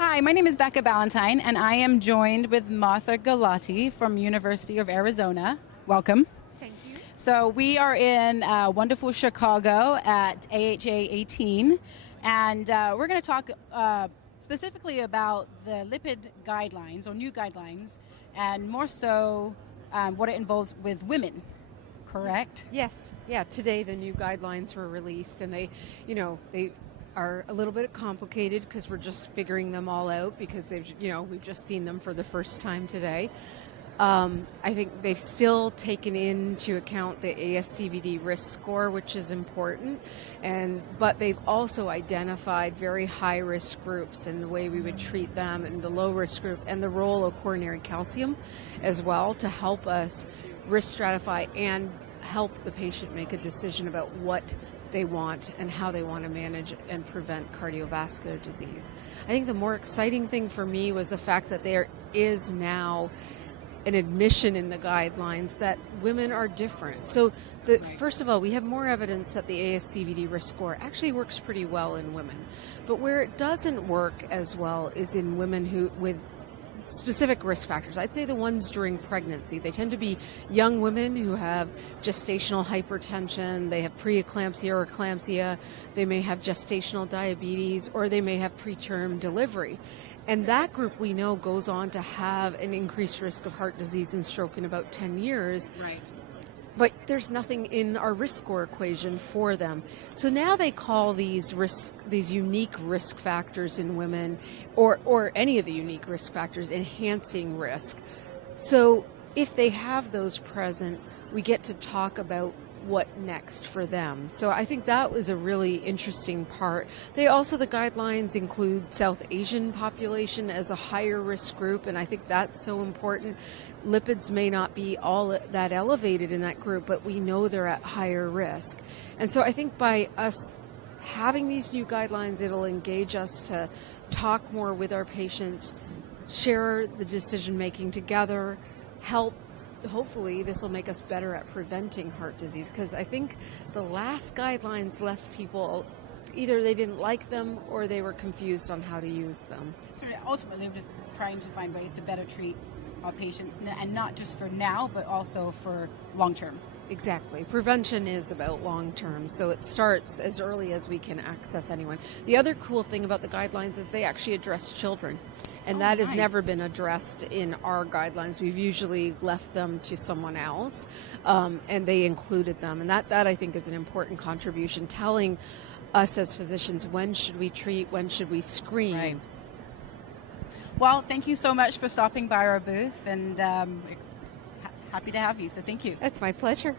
Hi, my name is Becca Ballantyne, and I am joined with Martha Gulti from University of Arizona. Welcome. Thank you. So we are in wonderful Chicago at AHA 18, and we're going to talk specifically about the lipid guidelines or new guidelines, and more so what it involves with women. Correct? Yes. Yeah. Today the new guidelines were released, and they are a little bit complicated because we're just figuring them all out because we've just seen them for the first time today. I think they've still taken into account the ASCVD risk score, which is important, but they've also identified very high risk groups and the way we would treat them, and the low risk group, and the role of coronary calcium as well to help us risk stratify and help the patient make a decision about what they want and how they want to manage and prevent cardiovascular disease. I think the more exciting thing for me was the fact that there is now an admission in the guidelines that women are different. So first of all, we have more evidence that the ASCVD risk score actually works pretty well in women. But where it doesn't work as well is in women who with specific risk factors. I'd say the ones during pregnancy. They tend to be young women who have gestational hypertension, they have preeclampsia or eclampsia, they may have gestational diabetes, or they may have preterm delivery. And that group we know goes on to have an increased risk of heart disease and stroke in about 10 years. Right. But there's nothing in our risk score equation for them. So now they call these unique risk factors in women, or any of the unique risk factors, enhancing risk. So if they have those present, we get to talk about what next for them. So I think that was a really interesting part. The guidelines include South Asian population as a higher risk group, and I think that's so important. Lipids may not be all that elevated in that group, but we know they're at higher risk. And so I think by us having these new guidelines, it'll engage us to talk more with our patients, share the decision making together, hopefully this will make us better at preventing heart disease, because I think the last guidelines left people either they didn't like them or they were confused on how to use them. So ultimately, we're just trying to find ways to better treat our patients, and not just for now, but also for long term. Exactly. Prevention is about long term, so it starts as early as we can access anyone. The other cool thing about the guidelines is they actually address children, and that has never been addressed in our guidelines. We've usually left them to someone else, and they included them, and that I think is an important contribution, telling us as physicians when should we treat, when should we screen. Right. Well, thank you so much for stopping by our booth, and happy to have you, so thank you. It's my pleasure.